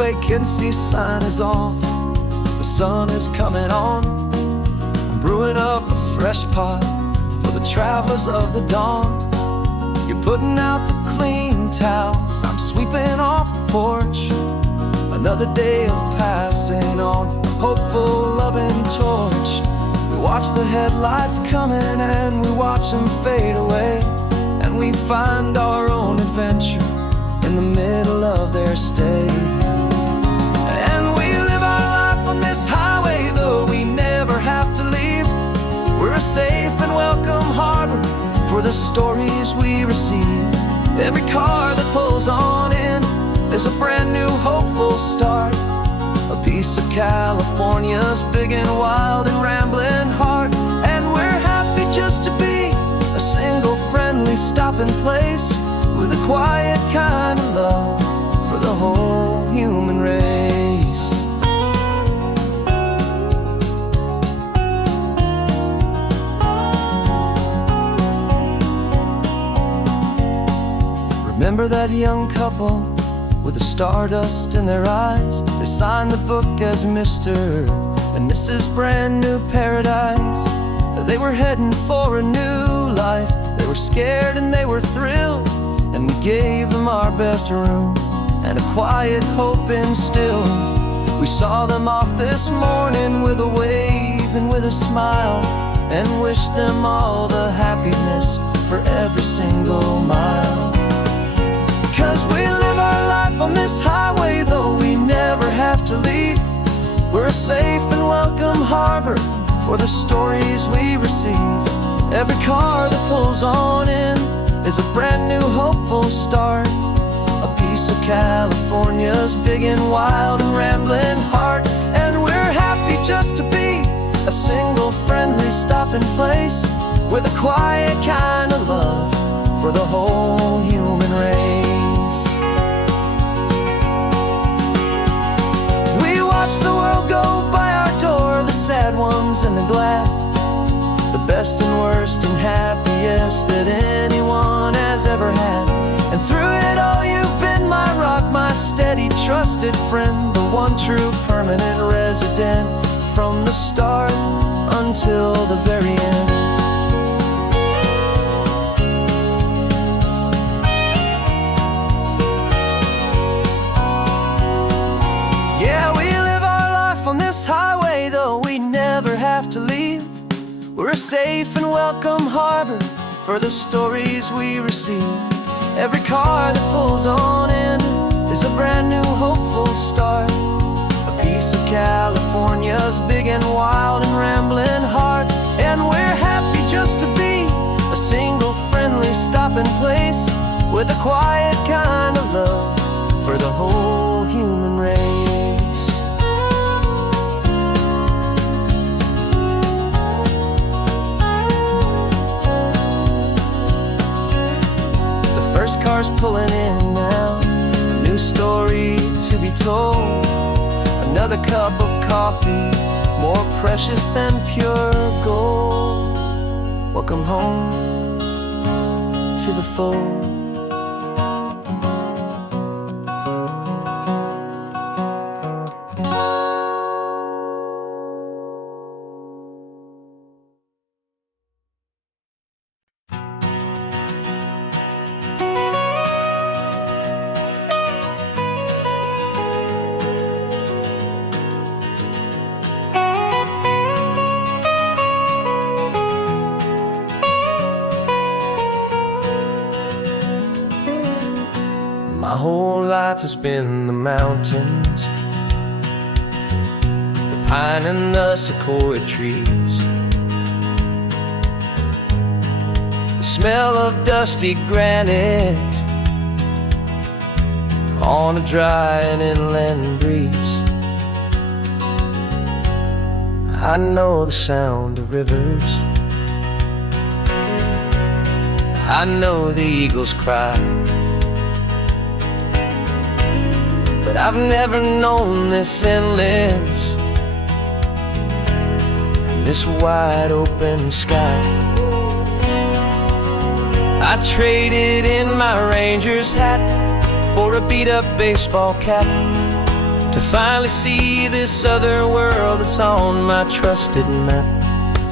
vacancy sign is off. The sun is coming on. I'm brewing up a fresh pot for the travelers of the dawn. You're putting out the clean towels, I'm sweeping off the porch. Another day of passing on, a hopeful, loving torch. We watch the headlights coming and we watch them fade away, and we find our own adventure in the middle of their stay. And we live our life on this highway, though we never have to leave. We're a safe and welcome harbor for the stories we receive. Every car that pulls on in is a brand new hopeful start, a piece of California's big and wild and rambling heart. And we're happy just to be a single friendly stopping place, with a quiet kind of love for the whole human race. Remember that young couple with the stardust in their eyes? They signed the book as Mr. and Mrs. Brand New Paradise. They were heading for a new life. They were scared and they were thrilled, and we gave them our best room and a quiet hope instilled. We saw them off this morning with a wave and with a smile, and wished them all the happiness for every single mile. 'Cause we live our life on this highway, though we never have to leave. We're a safe and welcome harbor for the stories we receive. Every car that pulls on in is a brand new hopeful start, a piece of California's big and wild and rambling heart. And we're happy just to be a single friendly stopping place, with a quiet kind of love for the whole human race. We watch the world go by our door, the sad ones and the glad, the best and worst and happiest that anyone has ever had. And through it all you've been my rock, my steady trusted friend, the one true permanent resident, from the start until the very end. Yeah, we live our life on this highway, though we never have to leave. We're a safe and welcome harbor for the stories we receive. Every car that pulls on in is a brand new hopeful start, a piece of California's big and wild and rambling heart. And we're happy just to be a single friendly stopping place, with a quiet kind of love for the whole human race. Cars pulling in now, a new story to be told. Another cup of coffee, more precious than pure gold. Welcome home to the fold. My whole life has been the mountains, the pine and the sequoia trees, the smell of dusty granite on a dry and inland breeze. I know the sound of rivers, I know the eagles cry, but I've never known this endless and this wide open sky. I traded in my Ranger's hat for a beat-up baseball cap, to finally see this other world that's on my trusted map.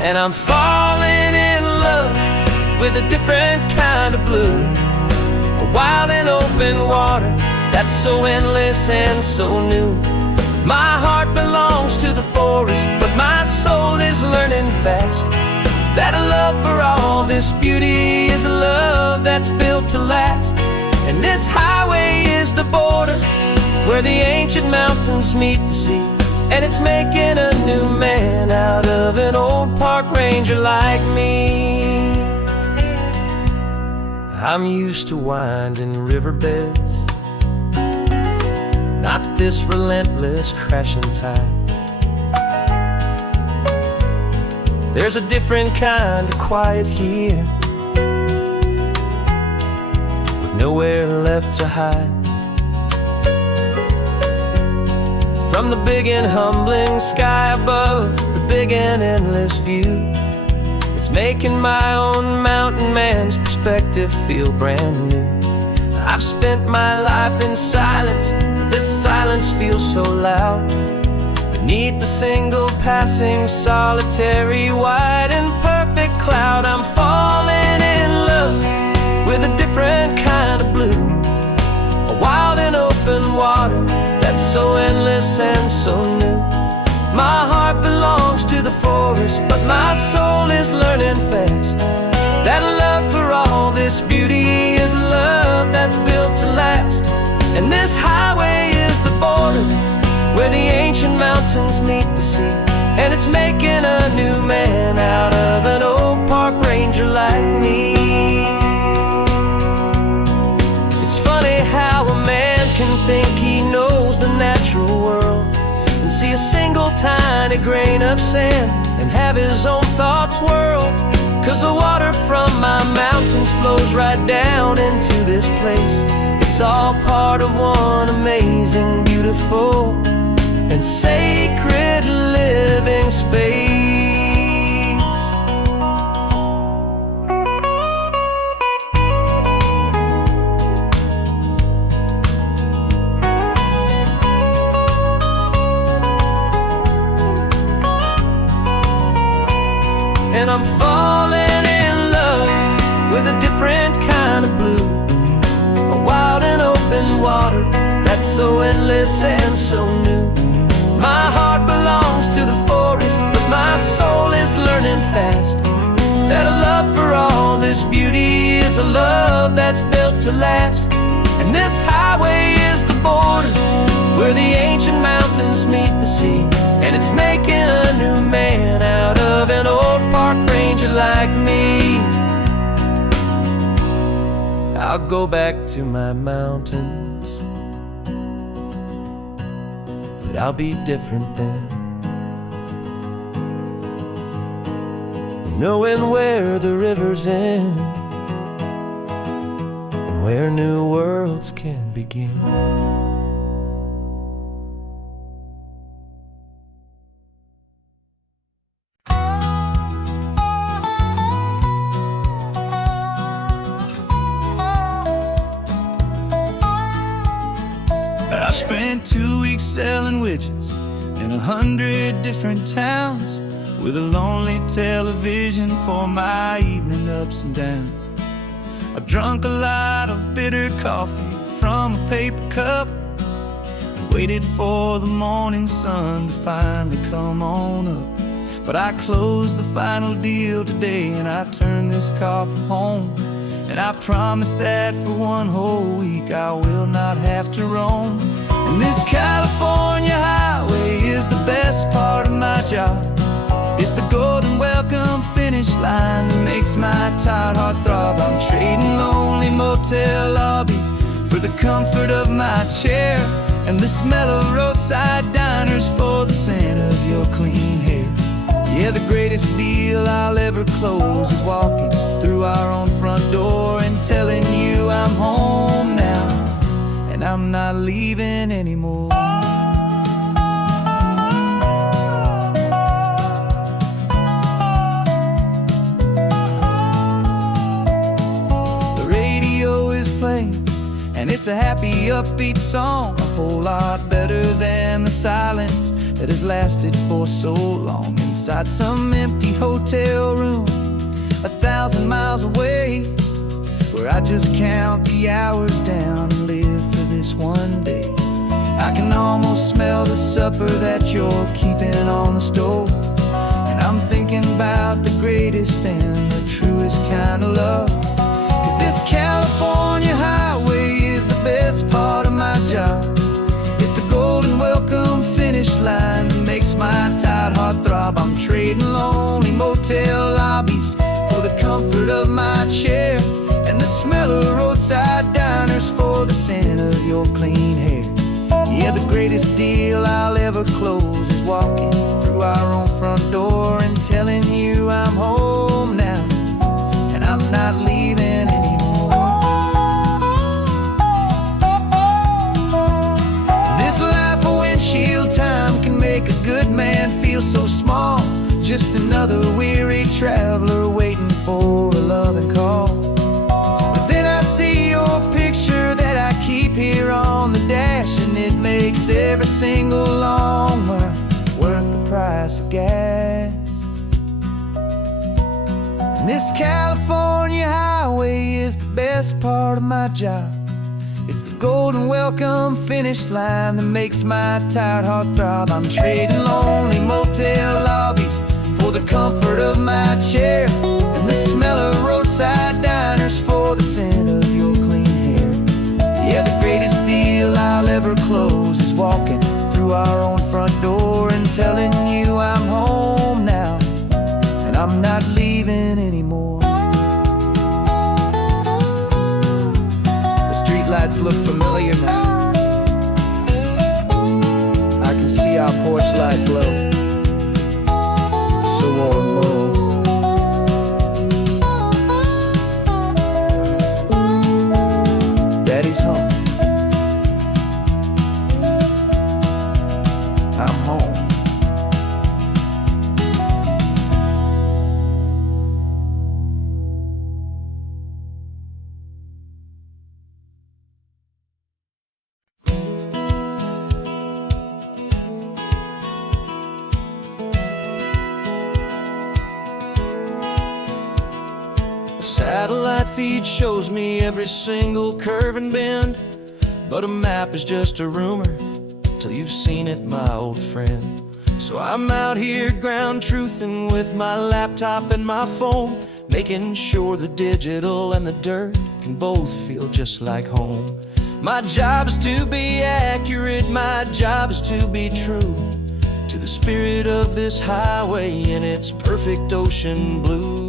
And I'm falling in love with a different kind of blue, a wild and open water that's so endless and so new. My heart belongs to the forest, but my soul is learning fast that a love for all this beauty is a love that's built to last. And this highway is the border where the ancient mountains meet the sea, and it's making a new man out of an old park ranger like me. I'm used to winding riverbeds, not this relentless crashing tide. There's a different kind of quiet here, with nowhere left to hide. From the big and humbling sky above, the big and endless view, it's making my own mountain man's perspective feel brand new. I've spent my life in silence, but this silence feels so loud. Beneath the single passing solitary white and perfect cloud, I'm falling in love with a different kind of blue, a wild and open water that's so endless and so new. My heart belongs to the forest, but my soul is learning fast that a love for all this beauty is a love that's built to last. And this highway is the border where the ancient mountains meet the sea, and it's making a new man out of an old park ranger like me. It's funny how a man can think he knows the natural world and see a single tiny grain of sand and have his own thoughts whirled. 'Cause the water from my mountains flows right down into this place. It's all part of one amazing, beautiful, and sacred living space. And I'm falling in love with a different kind of blue, a wild and open water that's so endless and so new. My heart belongs to the forest, but my soul is learning fast that a love for all this beauty is a love that's built to last. And this highway is the border where the ancient mountains meet the sea, and it's making a new man out of an old park ranger like me. I'll go back to my mountains, but I'll be different then, knowing where the rivers end and where new worlds can begin. I spent 2 weeks selling widgets in 100 different towns, with a lonely television for my evening ups and downs. I drunk a lot of bitter coffee from a paper cup and waited for the morning sun to finally come on up. But I closed the final deal today, and I turned this car for home. And I promise that for one whole week I will not have to roam. And this California highway is the best part of my job. It's the golden welcome finish line that makes my tired heart throb. I'm trading lonely motel lobbies for the comfort of my chair, and the smell of roadside diners for the scent of your clean hair. Yeah, the greatest deal I'll ever close is walking through our own front door and telling you I'm home now, and I'm not leaving anymore. The radio is playing, and it's a happy, upbeat song, a whole lot better than the silence that has lasted for so long. Inside some empty hotel room 1,000 miles away, where I just count the hours down and live for this one day. I can almost smell the supper that you're keeping on the stove, and I'm thinking about the greatest and the truest kind of love. 'Cause this California highway is the best part of my job. It's the golden welcome finish line that makes my tired heart throb. I'm trading lonely motel lobbies for the comfort of my chair, and the smell of roadside diners for the scent of your clean hair. Yeah, the greatest deal I'll ever close is walking through our own front door and telling you I'm home now, and I'm not leaving anymore. This life of windshield time can make a good man feel so small, just another weary traveler waiting for a loving call. But then I see your picture that I keep here on the dash, and it makes every single long mile worth the price of gas. And this California highway is the best part of my job. It's the golden welcome finish line that makes my tired heart throb. I'm trading lonely motel lobbies for the comfort of my chair, and the smell of roadside diners for the scent of your clean hair. Yeah, the greatest deal I'll ever close is walking through our own front door and telling you I'm home now, and I'm not leaving anymore. The streetlights look familiar now. I can see our porch light glow, so warm, low. Daddy's home. I'm home. Satellite feed shows me every single curve and bend, but a map is just a rumor till you've seen it, my old friend. So I'm out here ground truthing with my laptop and my phone, making sure the digital and the dirt can both feel just like home. My job is to be accurate, my job is to be true to the spirit of this highway in its perfect ocean blue.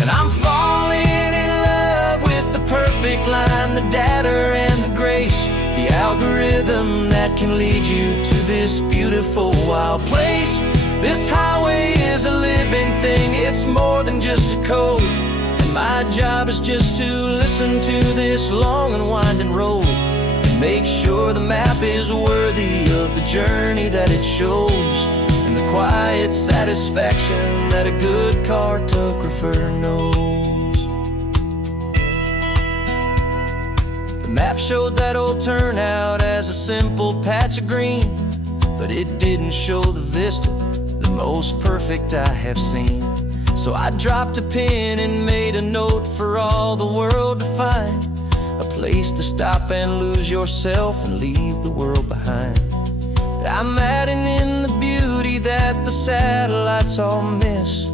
And I'm falling in love with the perfect line, the data and the grace, the algorithm that can lead you to this beautiful wild place. This highway is a living thing, it's more than just a code, and my job is just to listen to this long and winding road and make sure the map is worthy of the journey that it shows, and the quiet satisfaction that a good cartographer knows. The map showed that old turnout as a simple patch of green, but it didn't show the vista, the most perfect I have seen. So I dropped a pin and made a note for all the world to find, a place to stop and lose yourself and leave the world behind. I'm adding in the beauty that the satellites all miss,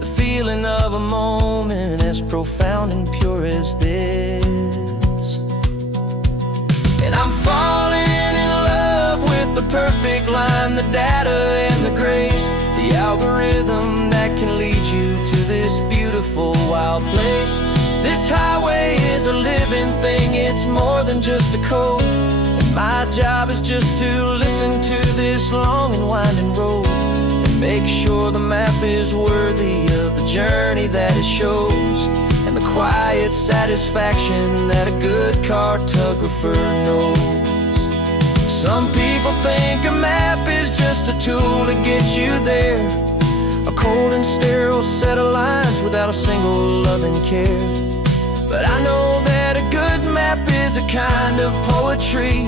the feeling of a moment as profound and pure as this. And I'm falling in love with the perfect line, the data and the grace, the algorithm that can lead you to this beautiful wild place. This highway is a living thing, it's more than just a code, and my job is just to listen to this long and winding road and make sure the map is worthy of the journey that it shows, and the quiet satisfaction that a good cartographer knows. Some people think a map is just a tool to get you there, a cold and sterile set of lines without a single loving care. But I know that is a kind of poetry,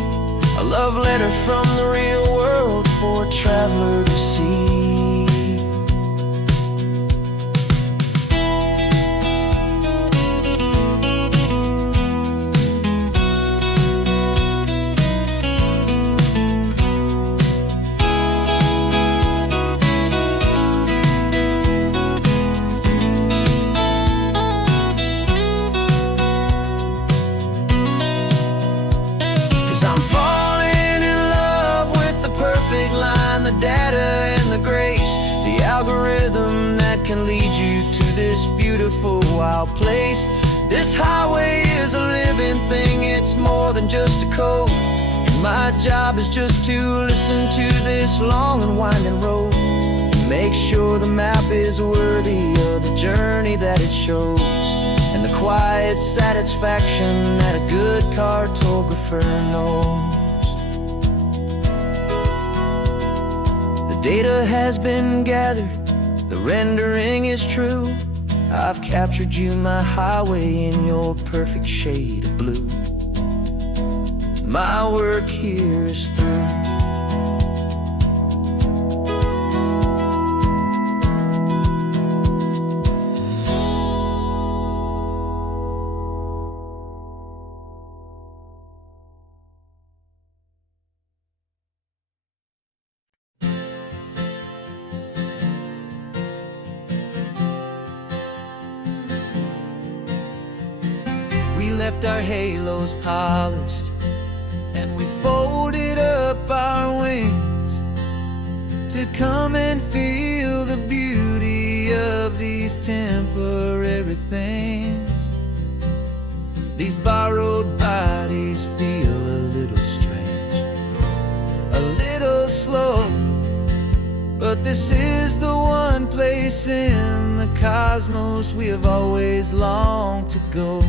a love letter from the real world for a traveler to see. 'Cause I'm falling in love with the perfect line, the data and the grace, the algorithm that can lead you to this beautiful wild place. This highway is a living thing, it's more than just a code. And my job is just to listen to this long and winding road, and make sure the map is worthy of the journey that it shows, and the quiet satisfaction that a good cartographer knows. The data has been gathered, the rendering is true. I've captured you, my highway, in your perfect shade of blue. My work here is through. We left our halos polished, and we folded up our wings to come and feel the beauty of these temporary things. These borrowed bodies feel a little strange, a little slow, but this is the one place in the cosmos we have always longed to go.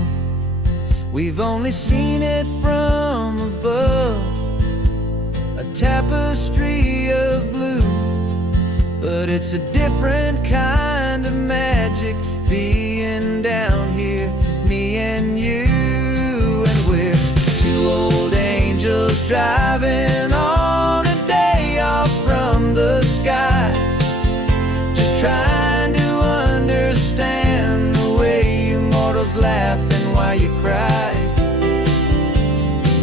We've only seen it from above, a tapestry of blue, but it's a different kind of magic being down here, me and you. And we're two old angels driving on a day off from the sky, just trying to understand the way you mortals laugh and why you cry.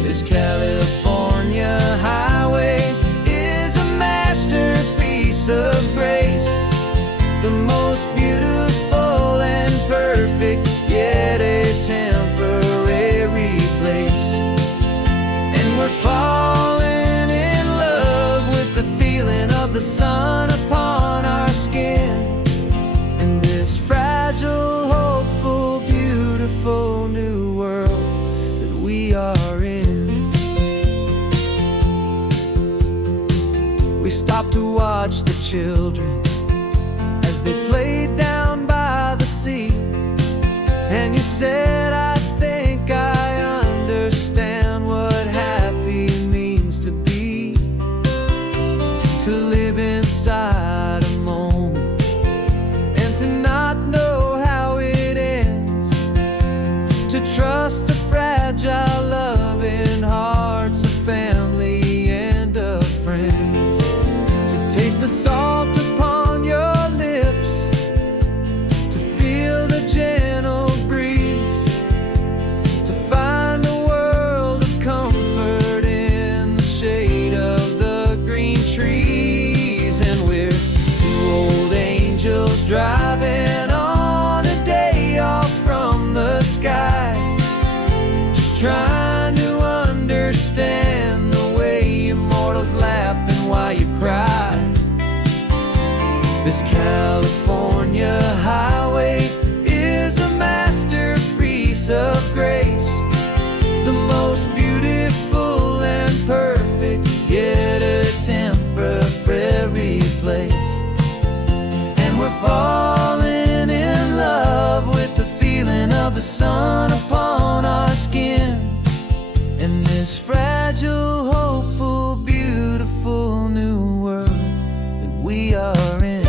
This California highway is a masterpiece of grace, the most beautiful and perfect, yet a temporary place. And we're falling in love with the feeling of the sun upon our skin, in this fragile, hopeful, beautiful new world that we are in. We stopped to watch the children as they played down by the sea, and you said, I think I understand what happy means to be, to live inside a moment and to not know how it ends, to trust the fragile loving hearts of family and of friends, to taste the salt upon your lips, to feel the gentle breeze, to find a world of comfort in the shade of the green trees. And we're two old angels driving on a day off from the sky, just trying to understand the way you mortals laugh and why you cry. This California highway is a masterpiece of grace, the most beautiful and perfect, yet a temporary place. And we're falling in love with the feeling of the sun upon our skin, in this fragile, hopeful, beautiful new world that we are in.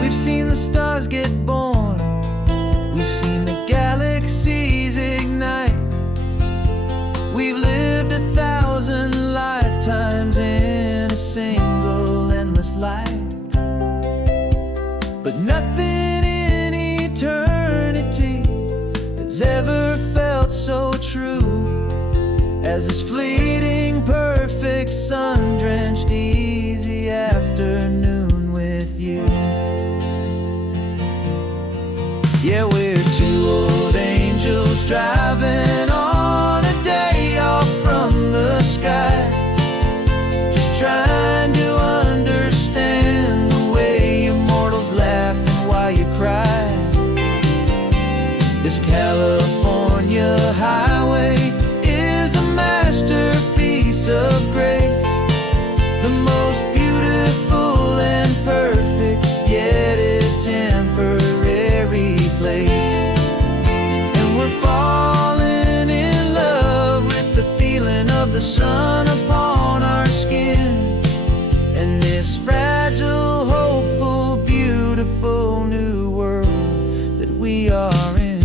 We've seen the stars get born, we've seen the galaxies but nothing in eternity has ever felt so true as this fleeting, perfect, sun-drenched, easy afternoon with you. Yeah, we're two old angels driving on a day off from the sky, just trying to understand the way you mortals laugh and why you cry. This California highway is a masterpiece of grace, the most beautiful and perfect, yet a temporary place. And we're falling in love with the feeling of the sun upon our skin, and this fragile, hopeful, beautiful new world that we are in.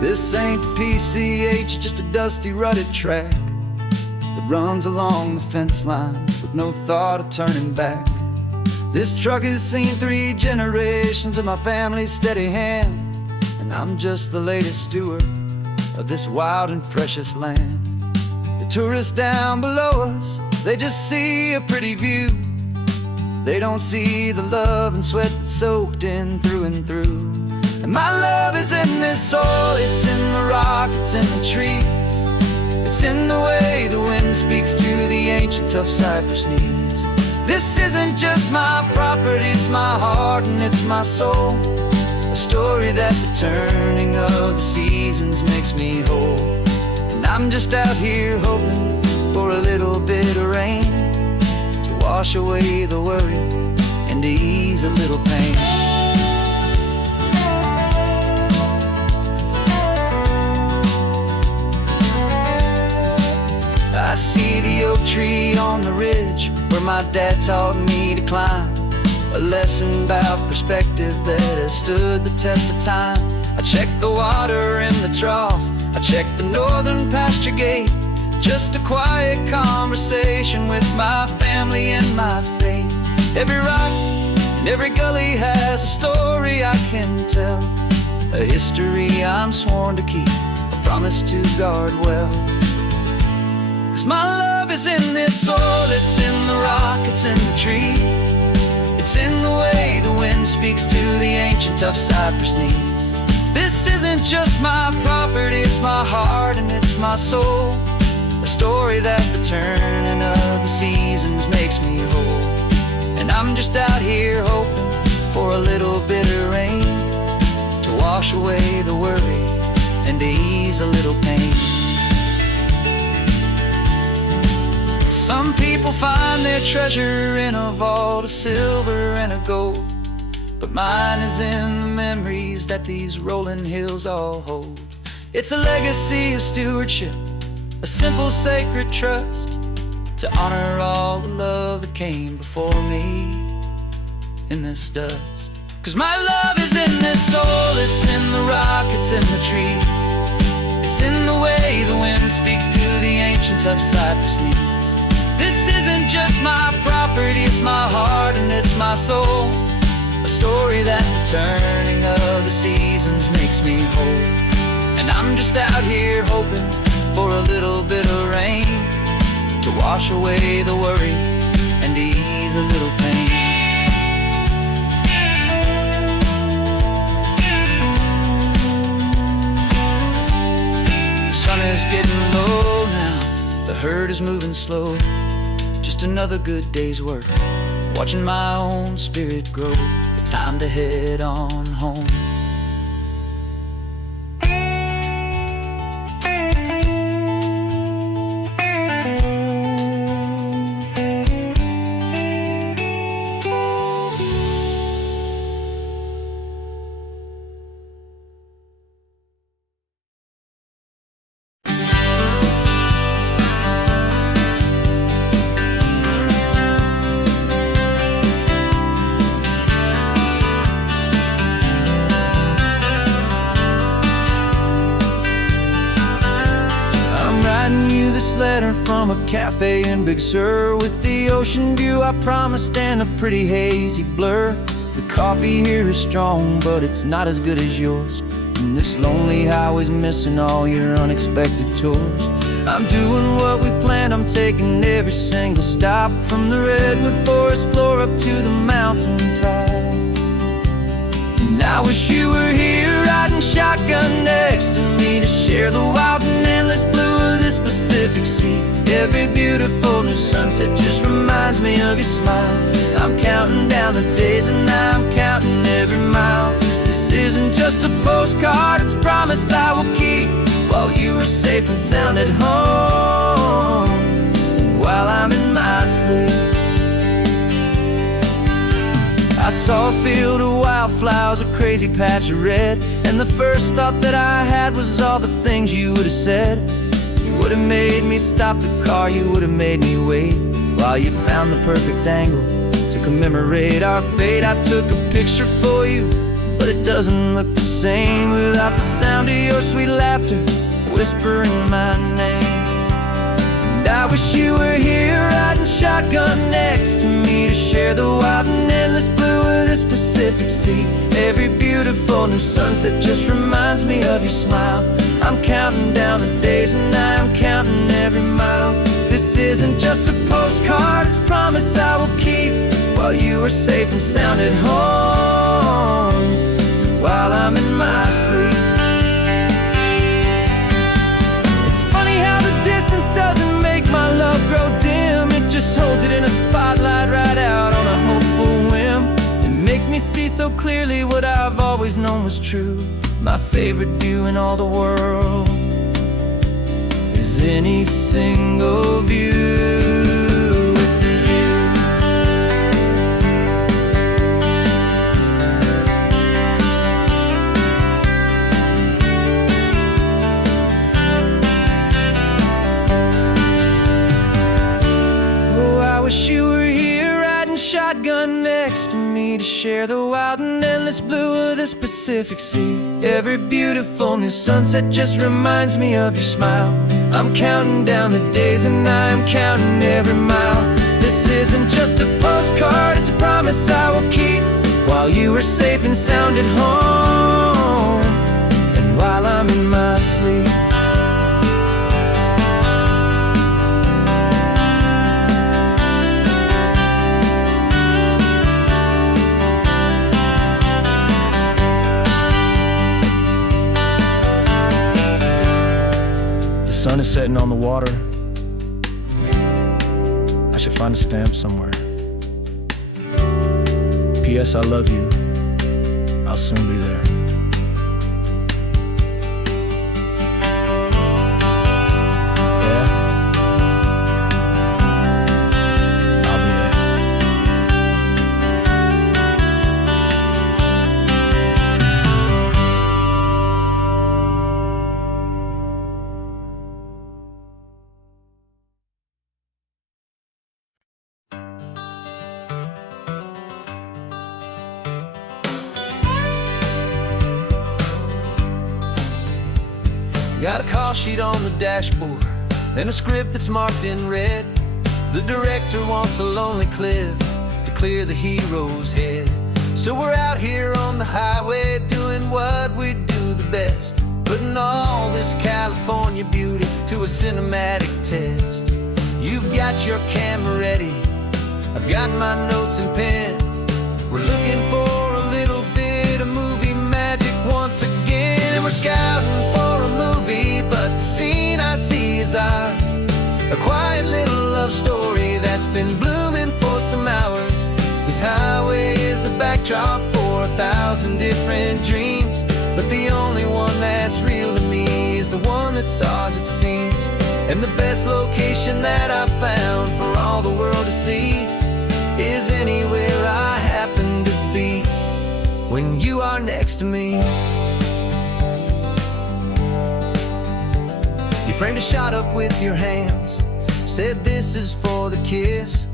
This ain't the PCH, just a dusty, rutted track that runs along the fence line with no thought of turning back. This truck has seen 3 generations of my family's steady hand, and I'm just the latest steward of this wild and precious land. The tourists down below us, they just see a pretty view. They don't see the love and sweat that's soaked in through and through. And my love is in this soil, it's in the rock, it's in the trees. It's in the way the wind speaks to the ancient tough cypress knees. This isn't just my property, it's my heart and it's my soul. A story that the turning of the seasons makes me whole. And I'm just out here hoping for a little bit of rain to wash away the worry and to ease a little pain. I see the oak tree on the ridge where my dad taught me to climb, a lesson about perspective that has stood the test of time. I check the water in the trough, I check the northern pasture gate, just a quiet conversation with my family and my faith. Every rock and every gully has a story I can tell, a history I'm sworn to keep, a promise to guard well. 'Cause my love is in this soil, it's in the rock, it's in the trees. It's in the way the wind speaks to the ancient tough cypress knees. This isn't just my property, it's my heart and it's my soul. A story that the turning of the seasons makes me whole. And I'm just out here hoping for a little bit of rain to wash away the worry and to ease a little pain. Some people find their treasure in a vault of silver and of gold, but mine is in the memories that these rolling hills all hold. It's a legacy of stewardship, a simple sacred trust, to honor all the love that came before me in this dust. 'Cause my love is in this soil, it's in the rock, it's in the trees. It's in the way the wind speaks to the ancient tough cypress knees. This isn't just my property, it's my heart and it's my soul. A story that the turning of the seasons makes me whole. And I'm just out here hoping for a little bit of rain to wash away the worry and ease a little pain. The sun is getting low now, the herd is moving slow. Just another good day's work, watching my own spirit grow. It's time to head on home. from a cafe in Big Sur, with the ocean view I promised and a pretty hazy blur. The coffee here is strong, but it's not as good as yours. And this lonely highway's missing all your unexpected tours. I'm doing what we planned, I'm taking every single stop, from the redwood forest floor up to the mountain top. And I wish you were here riding shotgun next to me, to share the wild and endless blue of this Pacific Sea. Every beautiful new sunset just reminds me of your smile. I'm counting down the days and I'm counting every mile. This isn't just a postcard, it's a promise I will keep, while you are safe and sound at home, while I'm in my sleep. I saw a field of wildflowers, a crazy patch of red, and the first thought that I had was all the things you would have said. You would have made me stop the car, you would have made me wait, while you found the perfect angle to commemorate our fate. I took a picture for you, but it doesn't look the same without the sound of your sweet laughter whispering my name. And I wish you were here riding shotgun next to me, to share the wild and endless blue of this Pacific Sea. Every beautiful new sunset just reminds me of your smile. I'm counting down the days and I'm counting every mile. This isn't just a postcard, it's a promise I will keep, while you are safe and sound at home, while I'm in my sleep. It's funny how the distance doesn't make my love grow dim. It just holds it in a spotlight right out on a hopeful whim. It makes me see so clearly what I've always known was true. My favorite view in all the world is any single view. I wish you were here riding shotgun next to me, to share the wild and endless blue of this Pacific Sea. Every beautiful new sunset just reminds me of your smile. I'm counting down the days and I'm counting every mile. This isn't just a postcard, it's a promise I will keep, while you are safe and sound at home, and while I'm in my sleep. The sun is setting on the water. I should find a stamp somewhere. P.S. I love you. I'll soon be there. Yeah? I'll be there. Got a call sheet on the dashboard and a script that's marked in red. The director wants a lonely cliff to clear the hero's head. So we're out here on the highway doing what we do the best, putting all this California beauty to a cinematic test. You've got your camera ready, I've got my notes and pen. We're looking for a little bit of movie magic once again. And we're scouting for a movie, but the scene I see is ours. A quiet little love story that's been blooming for some hours. This highway is the backdrop for 1,000 different dreams, but the only one that's real to me is the one that's ours, it seems. And the best location that I've found for all the world to see is anywhere I happen to be when you are next to me. You framed a shot up with your hands, said this is for the kiss,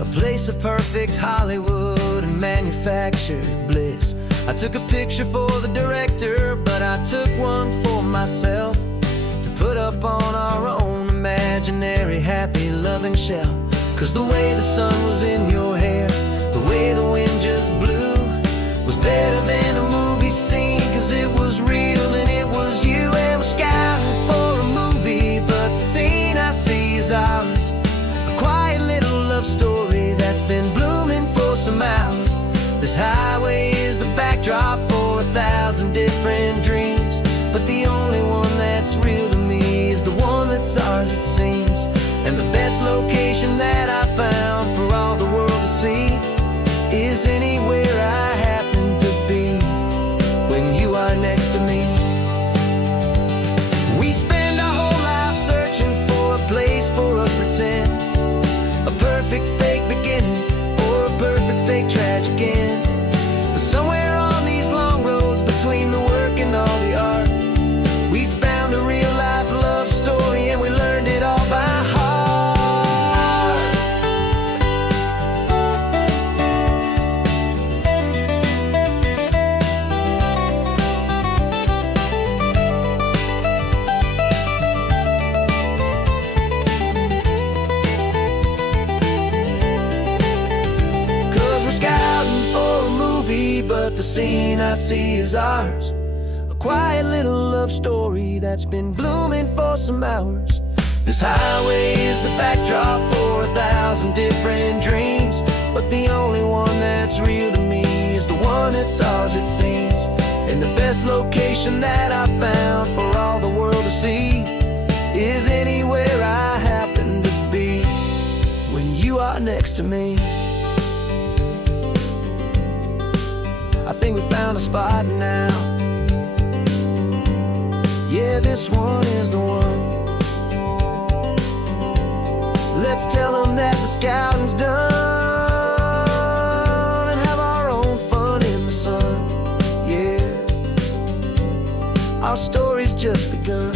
a place of perfect Hollywood and manufactured bliss. I took a picture for the director, but I took one for myself to put up on our own imaginary, happy, loving shell. 'Cause the way the sun was in your hair, the way the wind just blew, was better than a movie scene. 'Cause it was real and it was you, and we're scouting for a movie, but the scene I see is ours. A quiet little love story that's been blooming for some hours. This highway is the backdrop for 1,000 different dreams, but the only one that's real to me is the one that's ours, it seems. And the best location that I found for all the world to see is anywhere I happen to be when you are next to me. We spend our whole life searching for a place for a pretend, a perfect fake beginning or a perfect fake tragic end. But somewhere on these long roads between the work and all the art, we found a real life love story, and we learned it all by heart. 'Cause we're scouting for a movie, but the scene I see is ours. A quiet little love story that's been blooming for some hours. This highway is the backdrop for 1,000 different dreams, but the only one that's real to me is the one that's ours, it seems. And the best location that I found for all the world to see is anywhere I happen to be when you are next to me. I think we found a spot now. Yeah, this one is the one. Let's tell them that the scouting's done and have our own fun in the sun. Yeah, our story's just begun.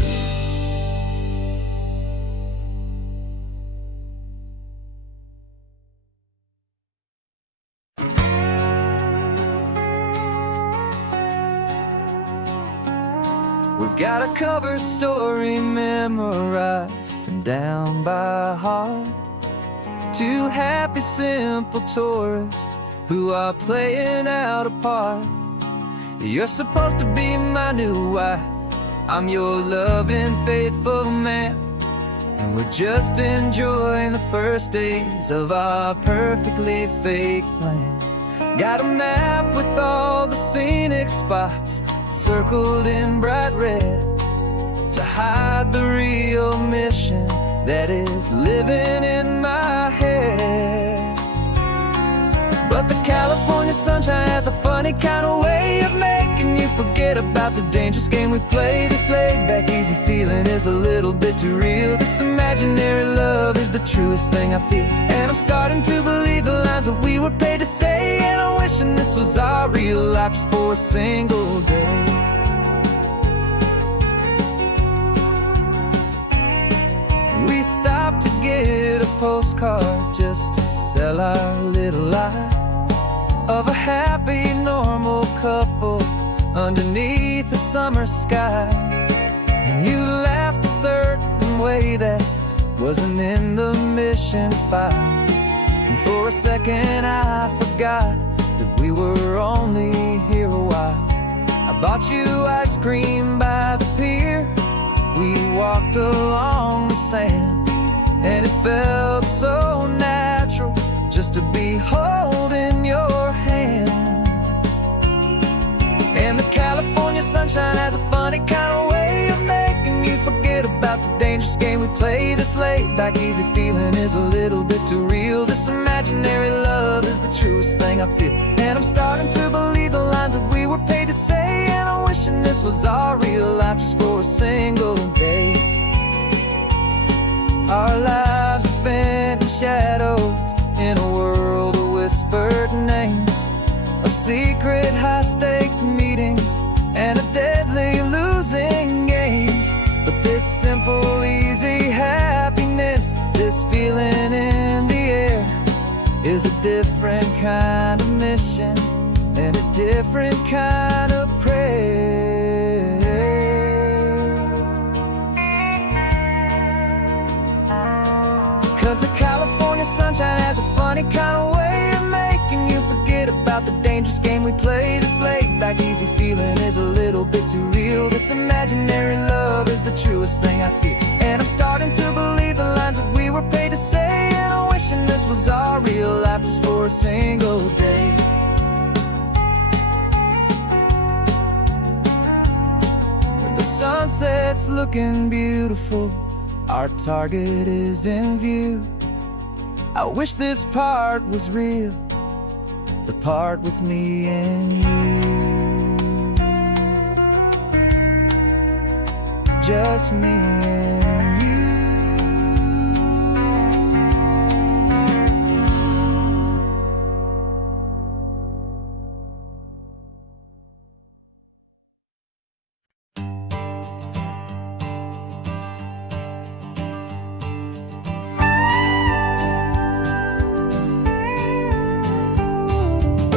We've got a cover story memorized and down by heart. Two happy, simple tourists who are playing out a part. You're supposed to be my new wife, I'm your loving, faithful man, and we're just enjoying the first days of our perfectly fake plan. Got a map with all the scenic spots circled in bright red to hide the real mission that is living in my head. But the California sunshine has a funny kind of way of making you forget about the dangerous game we play. This laid back easy feeling is a little bit too real. This imaginary love is the truest thing I feel, and I'm starting to believe the lines that we were paid to say. And I'm wishing this was our real life just for a single day. We stopped to get a postcard just to sell our little lie of a happy, normal couple underneath the summer sky. And you laughed a certain way that wasn't in the mission file, and for a second I forgot that we were only here a while. I bought you ice cream by the pier, we walked along the sand, and it felt so natural just to be holding your hand. And the California sunshine has a funny kind of way of making you forget about the dangerous game we play. This laid back easy feeling is a little bit too real. This imaginary love is the truest thing I feel, and I'm starting to believe the lines that we were paid to say. And I'm wishing this was our real life just for a single day. Our lives are spent in shadows in a world of whispered names, of secret high-stakes meetings and of deadly losing games. But this simple, easy happiness, this feeling in the air, is a different kind of mission and a different kind of prayer. sunshine has a funny kind of way of making you forget about the dangerous game we play. This laid back easy feeling is a little bit too real. This imaginary love is the truest thing I feel, and I'm starting to believe the lines that we were paid to say. And I'm wishing this was our real life just for a single day. When the sunset's looking beautiful, our target is in view. I wish this part was real, the part with me and you. Just me and you.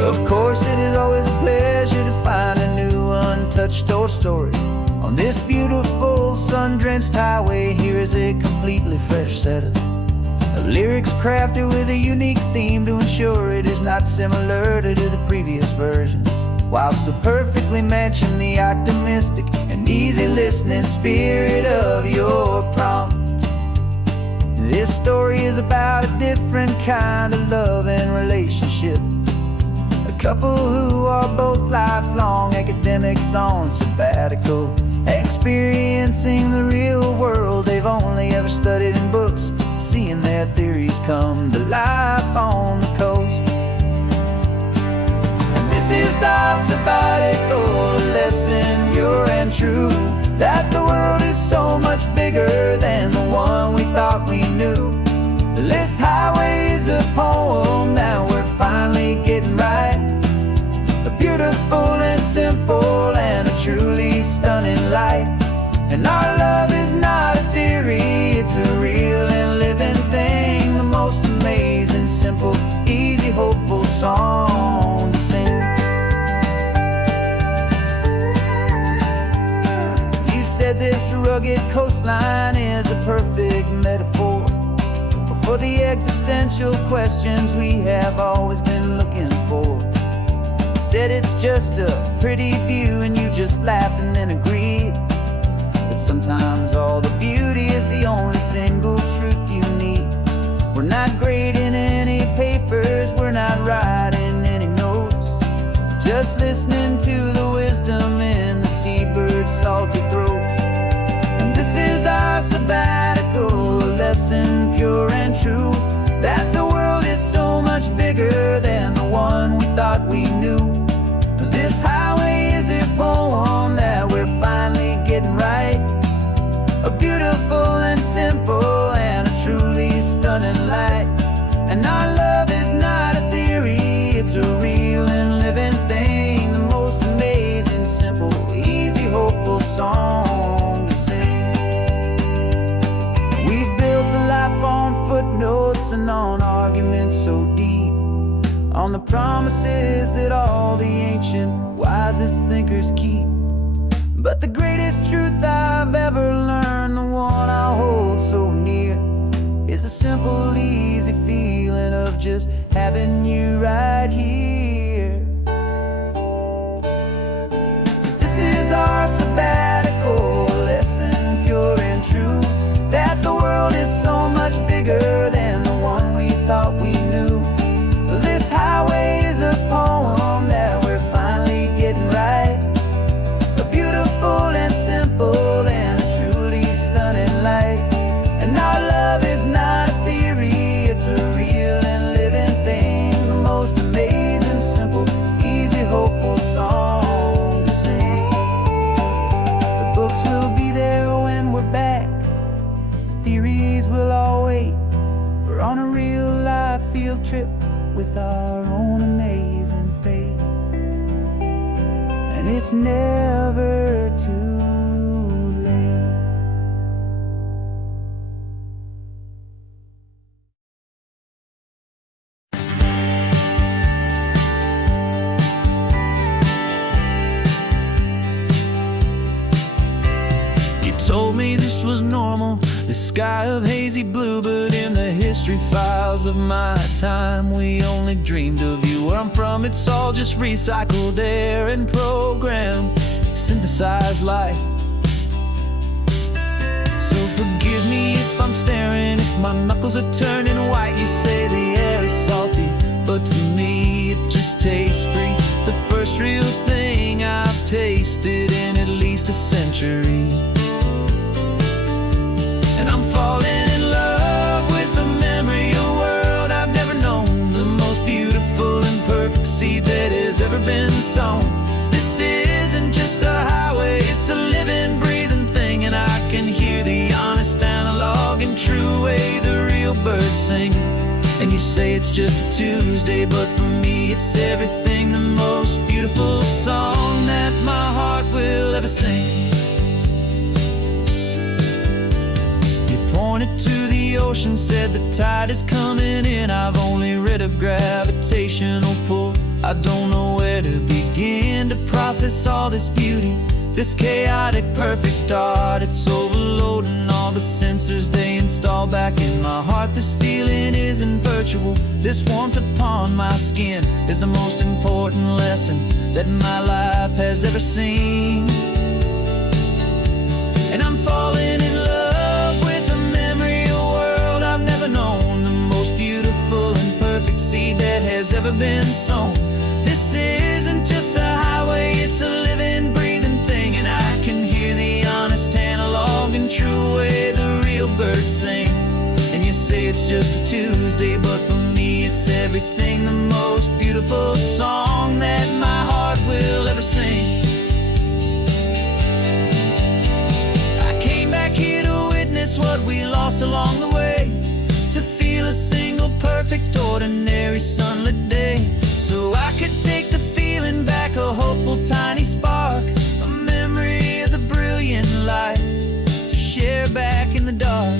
Of course, it is always a pleasure to find a new untouched old story. On this beautiful sun-drenched highway, here is a completely fresh set of lyrics crafted with a unique theme to ensure it is not similar to the previous versions, while still perfectly matching the optimistic and easy listening spirit of your prompt. This story is about a different kind of love and relationship. A couple who are both lifelong academics on sabbatical, experiencing the real world they've only ever studied in books, seeing their theories come to life on the coast. And this is our sabbatical lesson, pure and true, that the world is so much bigger than the one we thought we knew. This highway is a poem that we're finally getting right. A beautiful and simple and a truly stunning light. And our love is not a theory, it's a real and living thing. The most amazing, simple, easy, hopeful song to sing. You said this rugged coastline is a perfect metaphor for the existential questions we have always been looking for. You said it's just a pretty view and you just laughed and then agreed. But sometimes all the beauty is the only single truth you need. We're not grading any papers, we're not writing any notes, just listening to the wisdom in the seabird's salty throats. And this is our sabbatical, a lesson pure and true, that the world is so much bigger than the one we thought we knew. This highway is a poem that we're finally getting right. A beautiful and simple and a truly stunning light. And our love is not a theory, it's a real and living thing. The most amazing, simple, easy, hopeful song to sing. We've built a life on footnotes and on arguments so deep, on the promises that all the ancient, wisest thinkers keep. But the greatest truth I've ever learned, the one I hold so near, is a simple, easy feeling of just having you right here. 'Cause this is our sabbatical lesson, pure and true, that the world is so much bigger than the one we thought we knew. This highway is a poem that we're finally getting right. A beautiful and simple and a truly stunning light. And our love is not a theory, it's a real and living thing. The most amazing, simple, easy, hopeful song to sing. The books will be there when we're back, the theories will all wait. We're on a real life field trip with our own amazing fate. And it's never too late. You told me this was normal, The sky of hazy blue, but in the history files of my time, we only dreamed of you. Where I'm from, it's all just recycled air and programmed, synthesized light. So forgive me if I'm staring, if my knuckles are turning white. You say the air is salty, but to me it just tastes free. The first real thing I've tasted in at least a century. And I'm falling in love with the memory of a world I've never known, the most beautiful and perfect seed that has ever been sown. This isn't just a highway, it's a living, breathing thing, and I can hear the honest analog and true way the real birds sing. And you say it's just a Tuesday, but for me it's everything, the most beautiful song that my heart will ever sing. You pointed to the ocean, said the tide is coming in. I've only read of gravitational pull. I don't know where to begin to process all this beauty, this chaotic perfect art. It's overloading all the sensors they install back in my heart. This feeling isn't virtual, this warmth upon my skin is the most important lesson that my life has ever seen. And I'm falling in love with the memory of a world I've never known, the most beautiful and perfect seed that has ever been sown. This isn't just a highway, it's a living, breathing thing, and I can hear the honest analog and true way the real birds sing. And you say it's just a Tuesday, but for me it's everything, the most beautiful song that my heart will ever sing. I came back here to witness what we lost along the way, to feel a single perfect ordinary sunlit day, so I could take the feeling back, a hopeful tiny spark, a memory of the brilliant light to share back in the dark.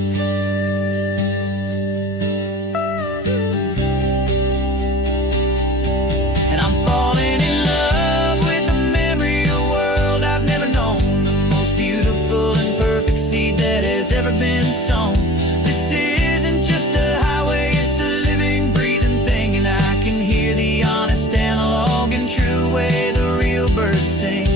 And I'm falling in love with the memory of a world I've never known, the most beautiful and perfect seed that has ever been sown. This isn't just a highway, it's a living, breathing thing, and I can hear the honest analog and true way the real birds sing.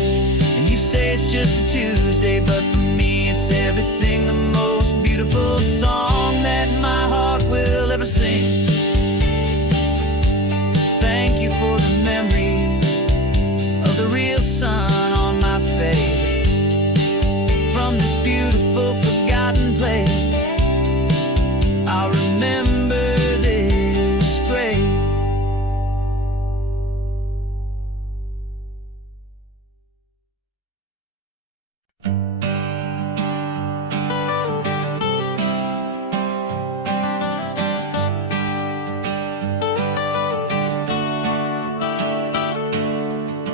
And you say it's just a Tuesday, but for me it's everything, the most beautiful song that my heart will ever sing. Thank you for the memory of the real sun on my face, from this beautiful forgotten place. I'll remember this grace.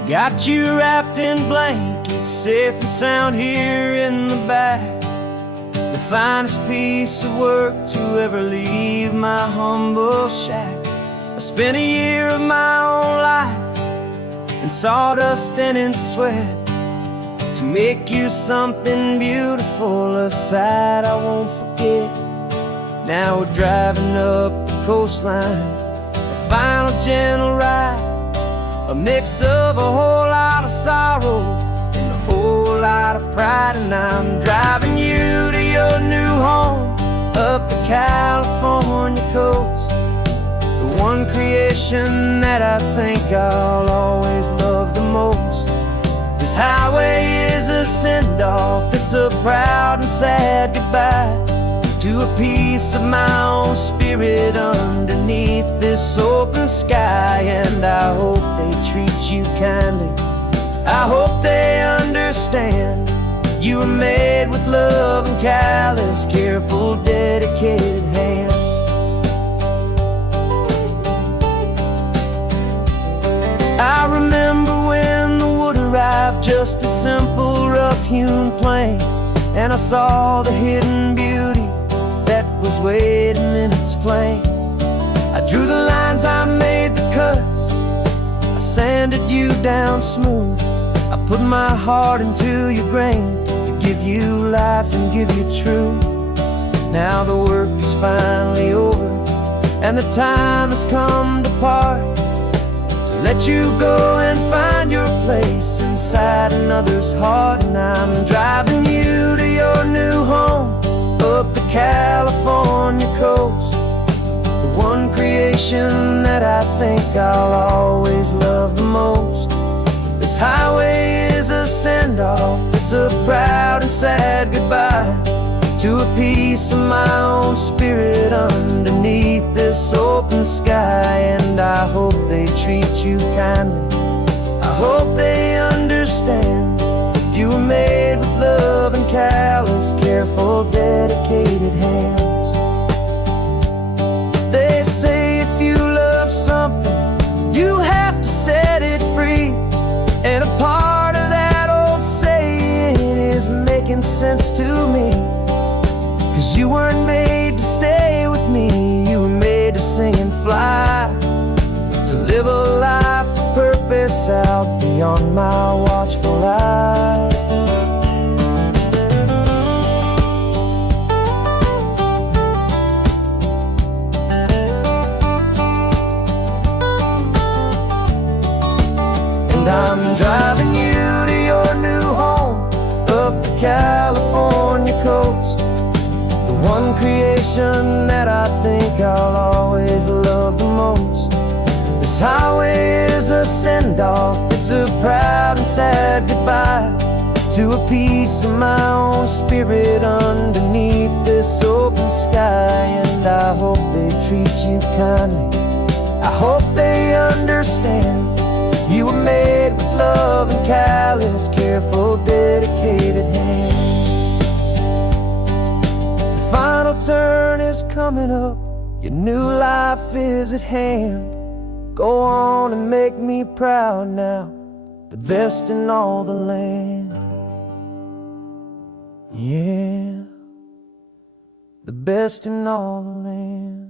Got you wrapped in blankets, safe and sound here in the back. The finest piece of work to ever leave my humble shack. I spent a year of my own life in sawdust and in sweat to make you something beautiful, a sight I won't forget. Now we're driving up the coastline, a final gentle ride, a mix of a whole lot of sorrow and a whole lot of pride. And I'm driving you to your new home up the California coast, the one creation that I think I'll always love the most. This highway is a send-off, it's a proud and sad goodbye to a piece of my own spirit underneath this open sky. And I hope they treat you kindly, I hope they understand you were made with love and callous, careful, dedicated hands. I remember when the wood arrived, just a simple rough-hewn plank, and I saw the hidden beauty that was waiting in its flame. I drew the lines, I made the cuts, I sanded you down smooth. I put my heart into your grain to give you life and give you truth. Now the work is finally over, and the time has come to part, to let you go and find your place inside another's heart. And I'm driving you to your new home up the California coast, the one creation that I think I'll always love the most. This highway is a send-off, it's a proud and sad goodbye to a piece of my own spirit underneath this open sky. And I hope they treat you kindly, I hope they understand. You were made with love and callous, careful, dedicated hands. They say if you love something, you have to set it free. And a part of that old saying is making sense to me. 'Cause you weren't made to stay with me, you were made to sing and fly, to live a life of purpose out beyond my watchful eye. And I'm driving you to your new home up the California coast, the one creation that I think I'll always love the most. This highway is a send-off, it's a proud and sad goodbye to a piece of my own spirit underneath this open sky. And I hope they treat you kindly, I hope they understand. You were made with love and callous, careful, dedicated hands. The final turn is coming up, your new life is at hand. Go on and make me proud now, the best in all the land. Yeah, the best in all the land.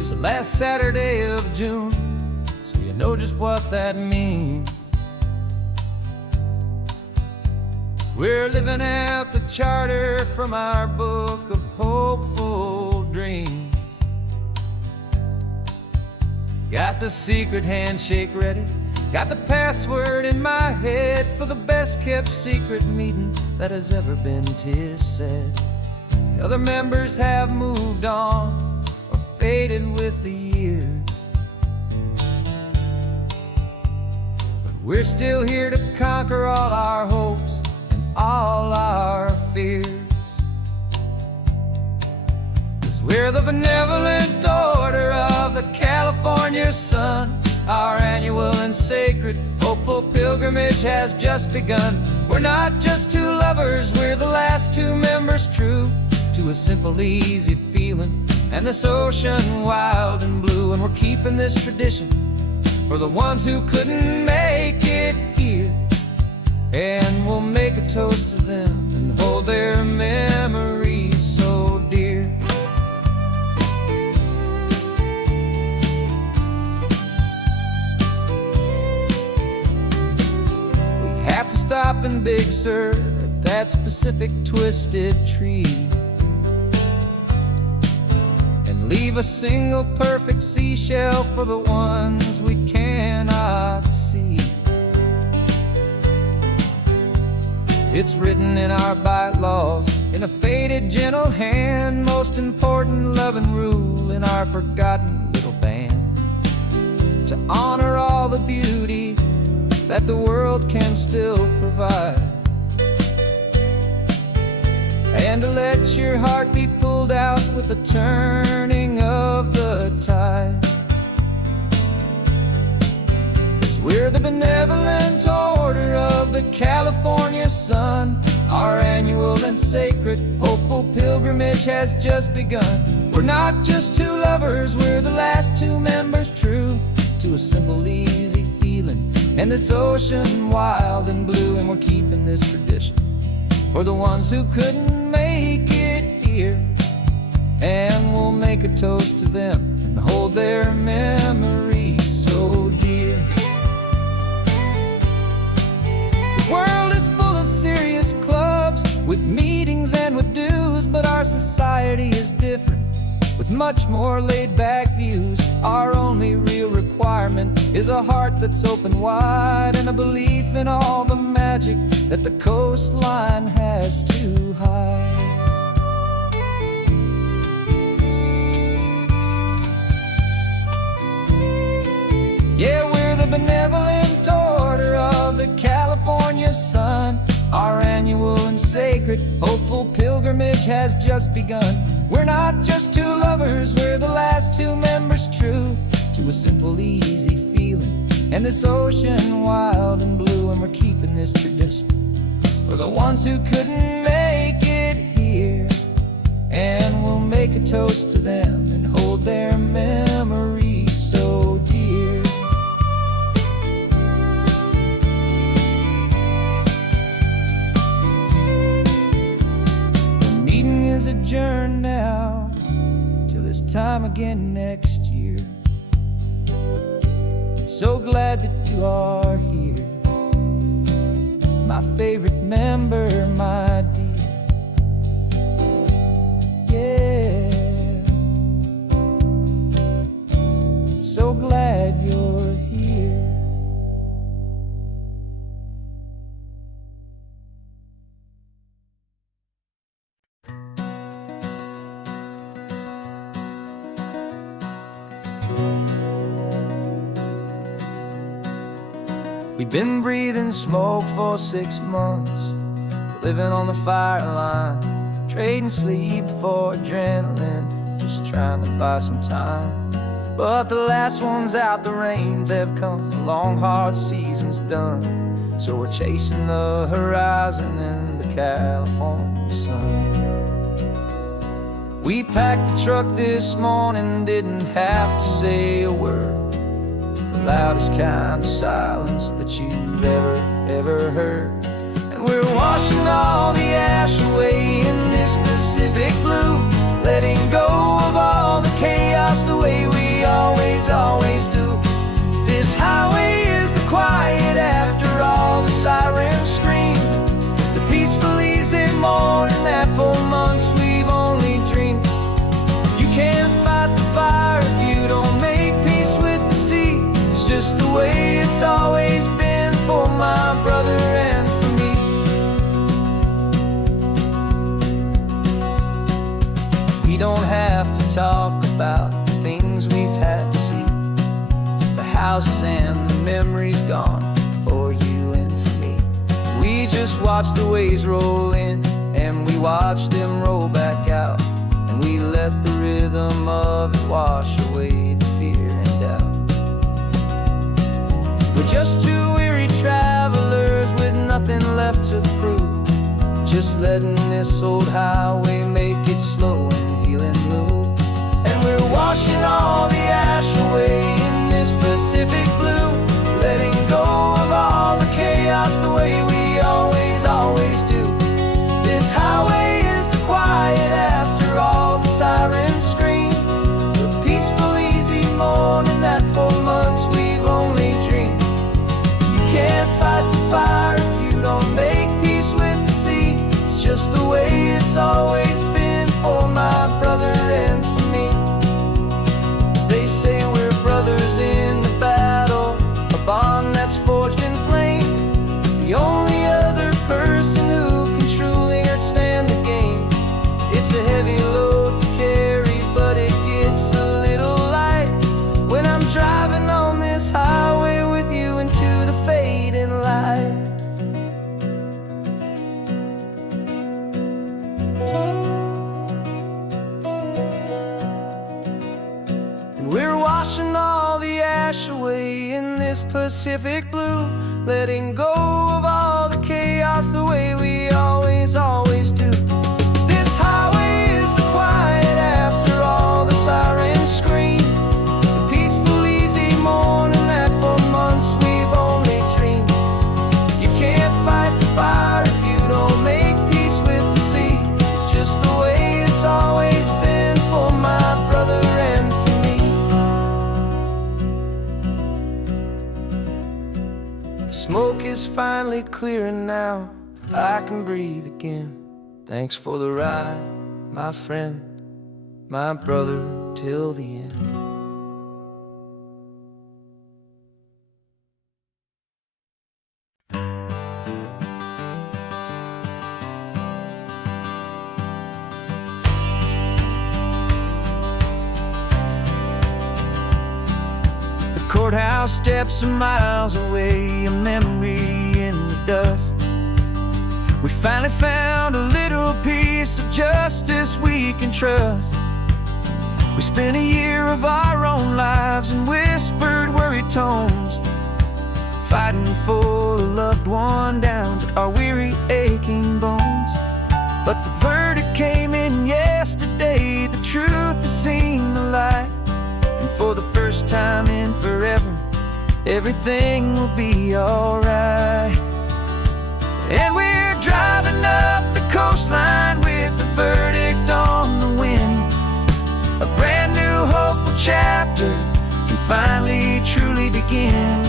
It's the last Saturday of June, so you know just what that means. We're living out the charter from our book of hopeful dreams. Got the secret handshake ready, got the password in my head for the best kept secret meeting that has ever been, 'tis said. The other members have moved on, faded with the years, but we're still here to conquer all our hopes and all our fears. 'Cause we're the benevolent order of the California sun. Our annual and sacred hopeful pilgrimage has just begun. We're not just two lovers, we're the last two members true to a simple, easy feeling and this ocean wild and blue. And we're keeping this tradition for the ones who couldn't make it here, and we'll make a toast to them and hold their memories so dear. We have to stop in Big Sur at that specific twisted tree, leave a single perfect seashell for the ones we cannot see. It's written in our bylaws in a faded gentle hand, most important loving rule in our forgotten little band, to honor all the beauty that the world can still provide, and to let your heart be pulled out with the turning of the tide. 'Cause we're the benevolent order of the California sun. Our annual and sacred hopeful pilgrimage has just begun. We're not just two lovers, we're the last two members true to a simple, easy feeling and this ocean wild and blue. And we're keeping this tradition for the ones who couldn't make it here, and we'll make a toast to them and hold their memories so dear. The world is full of serious clubs with meetings and with dues, but our society is different, with much more laid-back views. Our only real requirement is a heart that's open wide, and a belief in all the magic that the coastline has to hide. Yeah, we're the benevolent order of the California sun. Our annual and sacred, hopeful pilgrimage has just begun. We're not just two lovers, we're the last two members true to a simple, easy feeling, and this ocean wild and blue. And we're keeping this tradition for the ones who couldn't make it here, and we'll make a toast to them and hold their memories so dear. The meeting is adjourned now till this time again next year. So glad that you are here, my favorite member, my dear. Yeah, so glad you're here. We've been breathing smoke for 6 months, living on the fire line, trading sleep for adrenaline, just trying to buy some time. But the last one's out, the rains have come, the long hard season's done. So we're chasing the horizon in the California sun. We packed the truck this morning, didn't have to say a word. The loudest kind of silence that you've ever heard. And we're washing all the ash away in this Pacific blue, letting go of all the chaos the way we always do. This highway is the quiet after all the sirens scream, the peaceful easy morning that for months we've only dreamed. You can't fight the fire if you don't make peace with the sea. It's just the way it's always been for my brother and for me. We don't have to talk about the things we've had to see, the houses and the memories gone for you and for me. We just watch the waves roll in, and we watch them roll back out, and we let the rhythm of it wash away the fear and doubt. We're just two weary travelers with nothing left to prove, just letting this old highway make its slow and healing move. And we're washing all the ash away in this Pacific blue, letting go of all the chaos the way we always do. This highway is the quiet after all the sirens scream, the peaceful easy morning that for months we've only dreamed. You can't fight the fire if you don't make peace with the sea. It's just the way it's always been for my brother and for me. They say we're brothers in the battle, a bond that's forged in flame. The only other person who can truly understand the game. It's a heavy load to carry, but it gets a little light when I'm driving on this highway with you into the fading light. We're washing all the ash away in this Pacific blue, letting go of all the chaos the way we always do. This highway is the quiet after all the sirens scream, the peaceful easy morning that for months we've only dreamed. You can't fight the fire if you don't make peace with the sea. It's just the way it's always been for my brother and for me. finally clearing now. I can breathe again. Thanks for the ride, my friend, my brother till the end. Courthouse steps are miles away, a memory in the dust. We finally found a little piece of justice we can trust. We spent a year of our own lives in whispered, worried tones, fighting for a loved one down to our weary, aching bones. But the verdict came in yesterday, the truth has seen the light. And for the first time in forever, everything will be alright. And we're driving up the coastline with the verdict on the wind. A brand new hopeful chapter can finally truly begin.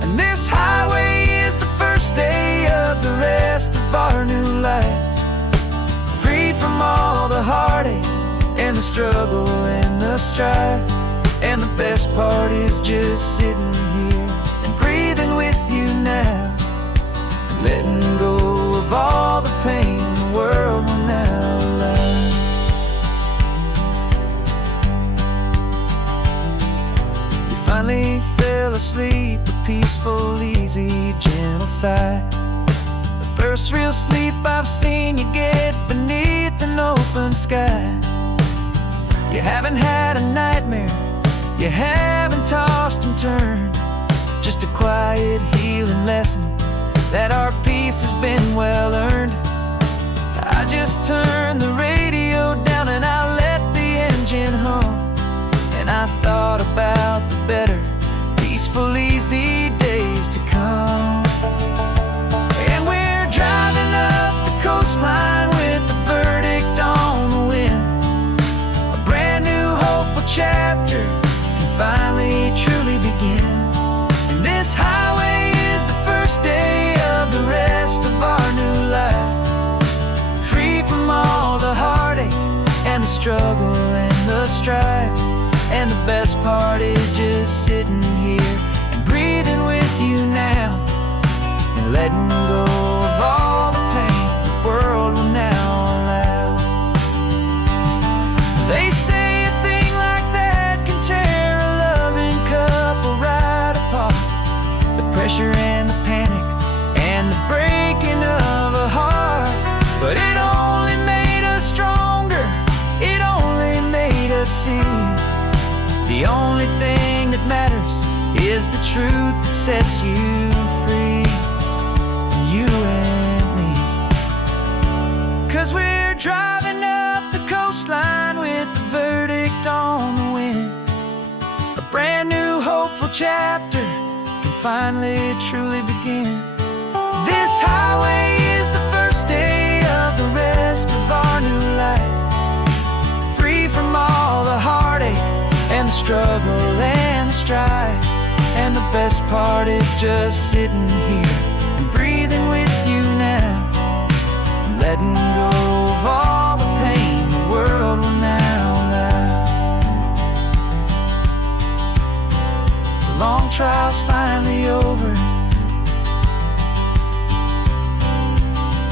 And this highway is the first day of the rest of our new life. Freed from all the heartache and the struggle and the strife. And the best part is just sitting here and breathing with you now, letting go of all the pain the world will now allow. We finally fell asleep, a peaceful, easy, gentle sigh. The first real sleep I've seen you get beneath an open sky. You haven't had a nightmare, you haven't tossed and turned, just a quiet healing lesson that our peace has been well earned. I just turned the radio down and I let the engine hum, and I thought about the better, peaceful, easy days to come. And we're driving up the coastline with the verdict on the wind. A brand new hopeful chapter finally truly begin. And this highway is the first day of the rest of our new life. Free from all the heartache and the struggle and the strife. And the best part is just sitting here and breathing with you now, and letting go of all the pain the world will now allow. They say a thing like that can tear a loving couple right apart. The pressure and the panic and the breaking of a heart. But it only made us stronger, it only made us see the only thing that matters is the truth that sets you free, you and me. 'Cause we're driving up the coastline with the verdict on the wind. A brand new hopeful chapter can finally truly begin. This highway is the first day of the rest of our new life. Free from all the heartache and the struggle and the strife. And the best part is just sitting here and breathing with you now, and letting go of all the pain the world will now allow. The long trial's finally over,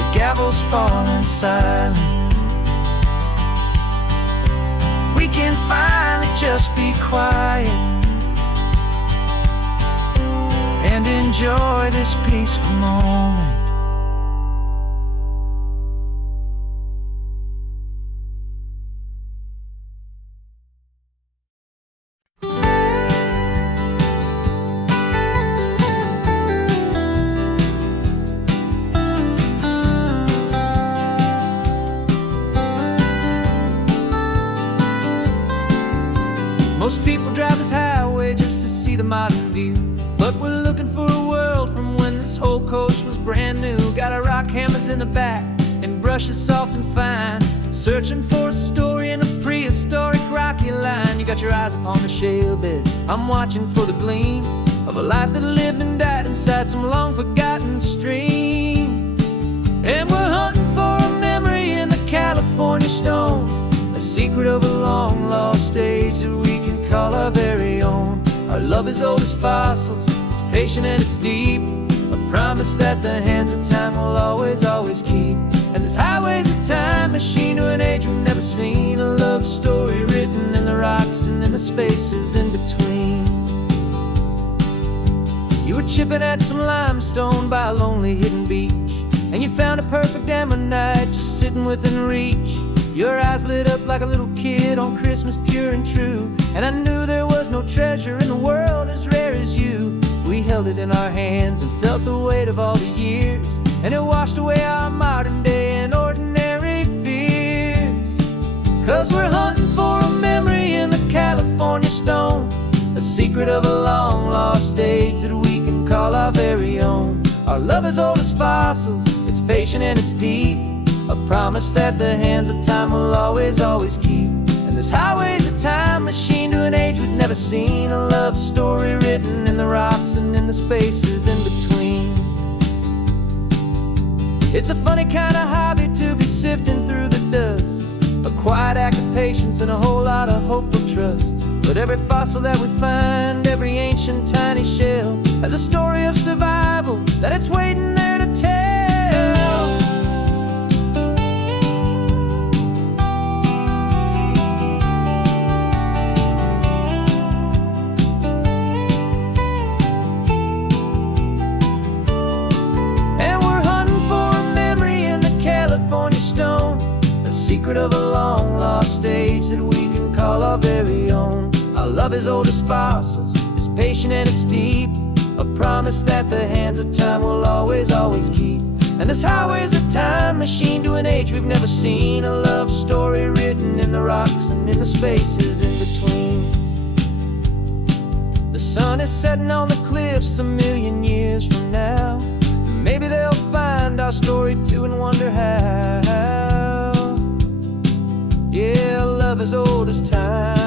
the gavel's falling silent. We can finally just be quiet and enjoy this peaceful moment. Most people drive this highway just to see the modern view, but we're looking for a world from when this whole coast was brand new. Got our rock hammers in the back and brushes soft and fine, searching for a story in a prehistoric rocky line. You got your eyes upon the shale beds, I'm watching for the gleam of a life that lived and died inside some long-forgotten stream. And we're hunting for a memory in the California stone, a secret of a long-lost age that we can call our very own. Our love is old as fossils, it's patient and it's deep, a promise that the hands of time will always, always keep. And this highway's a time machine to an age we've never seen, a love story written in the rocks and in the spaces in between. You were chipping at some limestone by a lonely hidden beach, and you found a perfect ammonite just sitting within reach. Your eyes lit up like a little kid on Christmas, pure and true, and I knew there was no treasure in the world as rare as you. We held it in our hands and felt the weight of all the years, and it washed away our modern day and ordinary fears. 'Cause we're hunting for a memory in the California stone, a secret of a long-lost age that we can call our very own. Our love is old as fossils, it's patient and it's deep, a promise that the hands of time will always, always keep. And this highway's a time machine to an age we've never seen, a love story written in the rocks and in the spaces in between. It's a funny kind of hobby to be sifting through the dust, a quiet act of patience and a whole lot of hopeful trust. But every fossil that we find, every ancient tiny shell, has a story of survival that it's waiting there to tell. And we're hunting for a memory in the California stone, a secret of a long-lost age that we can call our very own. Our love is old as fossils, it's patient and it's deep, a promise that the hands of time will always, always keep. And this highway's a time machine to an age we've never seen, a love story written in the rocks and in the spaces in between. The sun is setting on the cliffs a million years from now, and maybe they'll find our story too and wonder how. Yeah, love is old as time.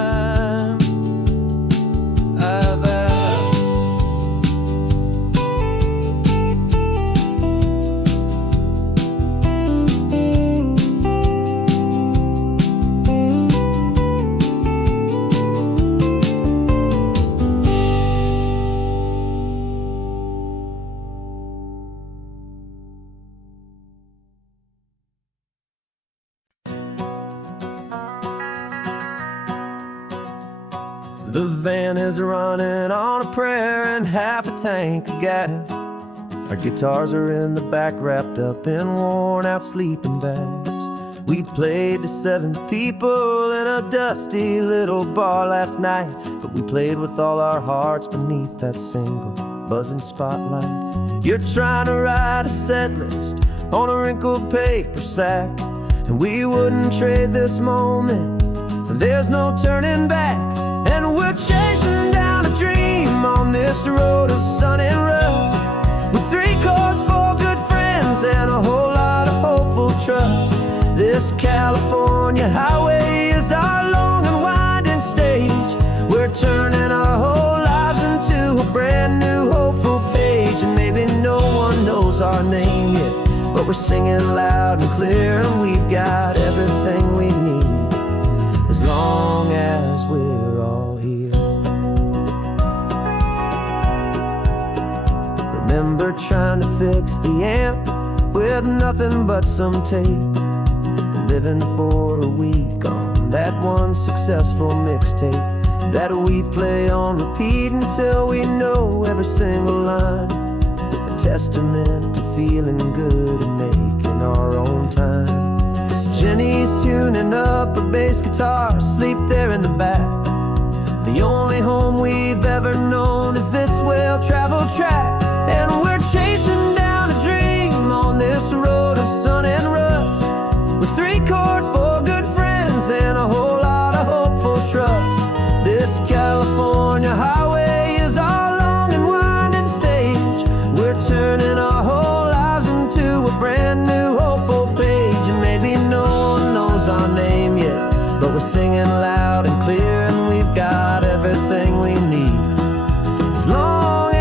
The van is running on a prayer and half a tank of gas. Our guitars are in the back wrapped up in worn out sleeping bags. We played to 7 people in a dusty little bar last night, but we played with all our hearts beneath that single buzzing spotlight. You're trying to write a set list on a wrinkled paper sack, and we wouldn't trade this moment, and there's no turning back. And we're chasing down a dream on this road of sun and rust, with 3 chords, 4 good friends, and a whole lot of hopeful trust. This California highway is our long and winding stage. We're turning our whole lives into a brand new hopeful page. And maybe no one knows our name yet, but we're singing loud and clear, and we've got everything we need, as long as we're all here. Remember trying to fix the amp with nothing but some tape, and living for a week on that one successful mixtape that we play on repeat until we know every single line, a testament to feeling good and making our own time. Jenny's tuning up her bass guitar, asleep there in the back. The only home we've ever known is this well-traveled track. And we're chasing down a dream on this road of sun and rust, with 3 chords, 4 good friends, and a whole lot of hopeful trust. This California highway is our long and winding stage. We're turning our whole lives into a brand new hopeful page. And maybe no one knows our name yet, but we're singing loud and clear, and we've got everything we need, as long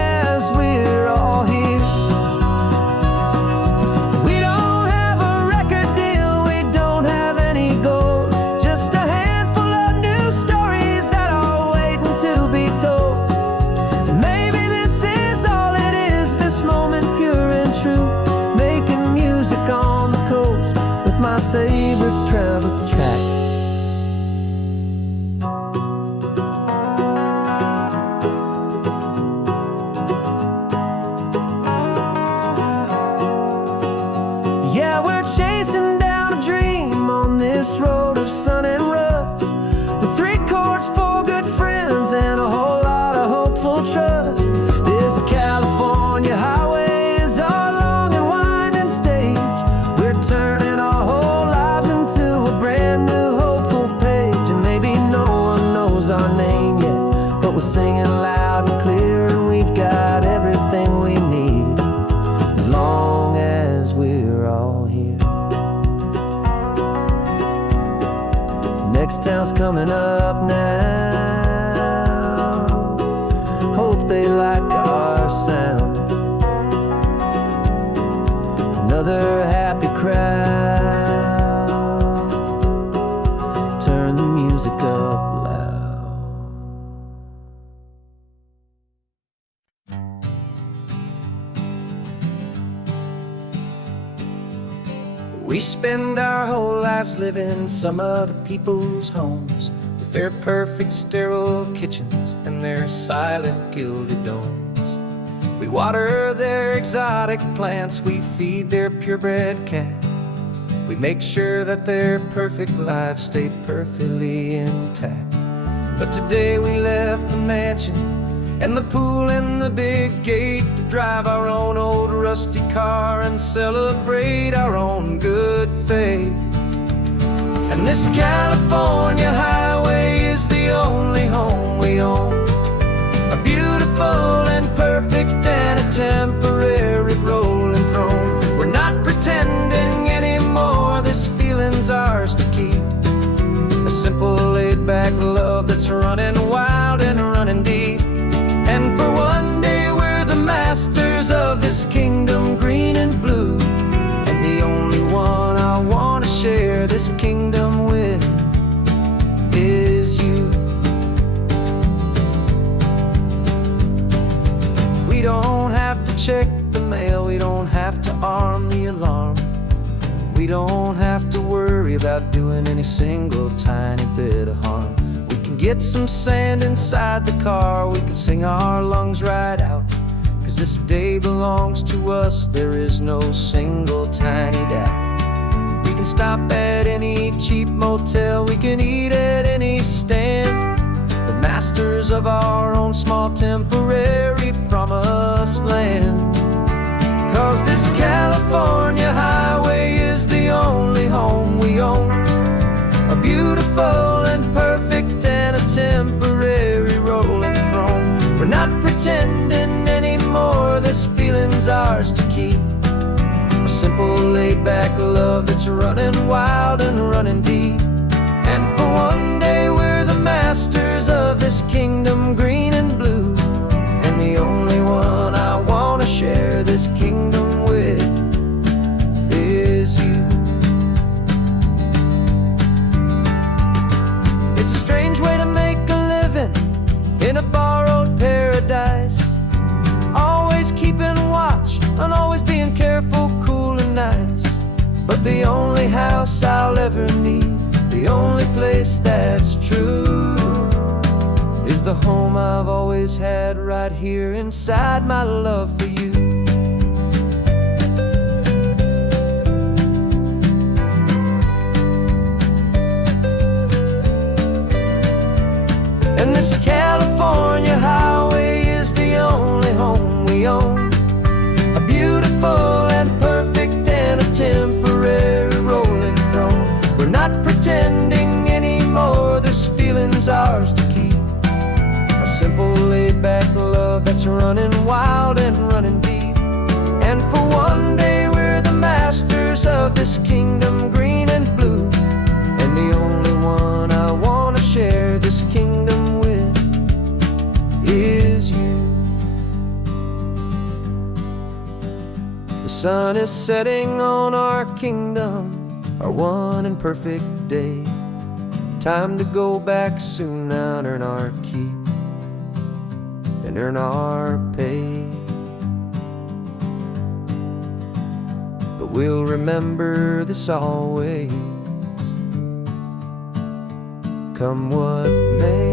all here. Next town's coming up now. Hope they like our sound. Another happy crowd. Turn the music up loud. We spend our whole lives living some other people's homes, with their perfect sterile kitchens and their silent gilded domes. We water their exotic plants, we feed their purebred cat. We make sure that their perfect lives stay perfectly intact. But today we left the mansion and the pool and the big gate to drive our own old rusty car and celebrate our own good faith. And this California highway is the only home we own, a beautiful and perfect and a temporary rolling throne. We're not pretending anymore, this feeling's ours to keep. A simple laid-back love that's running wild and running deep. And for one day we're the masters of this kingdom green and blue, and the only one I want to share this kingdom with is you. We don't have to check the mail, we don't have to arm the alarm. We don't have to worry about doing any single tiny bit of harm. We can get some sand inside the car, we can sing our lungs right out. 'Cause this day belongs to us, there is no single tiny doubt. We can stop at any cheap motel, we can eat at any stand, the masters of our own small temporary promised land. 'Cause this California highway is the only home we own, a beautiful and perfect and a temporary rolling throne. We're not pretending anymore, this feeling's ours to keep. A simple laid-back love that's running wild and running deep. And for one day we're the masters of this kingdom green and blue, and the only one I want to share this kingdom with is you. It's a strange way to make a living in a borrowed paradise, always keeping watch and always being careful, cool and nice. But the only house I'll ever need, the only place that's true, is the home I've always had right here inside my love for you. And this California highway is the only home we own, a beautiful and perfect and a temporary rolling throne. We're not pretending anymore, this feeling's ours to keep. A simple laid-back love that's running wild and running deep. And for one day we're the masters of this kingdom green and blue, and the only one I want to share this kingdom with is you. The sun is setting on our kingdom, our one and perfect day. Time to go back soon now and earn our keep and earn our pay. But we'll remember this always, come what may.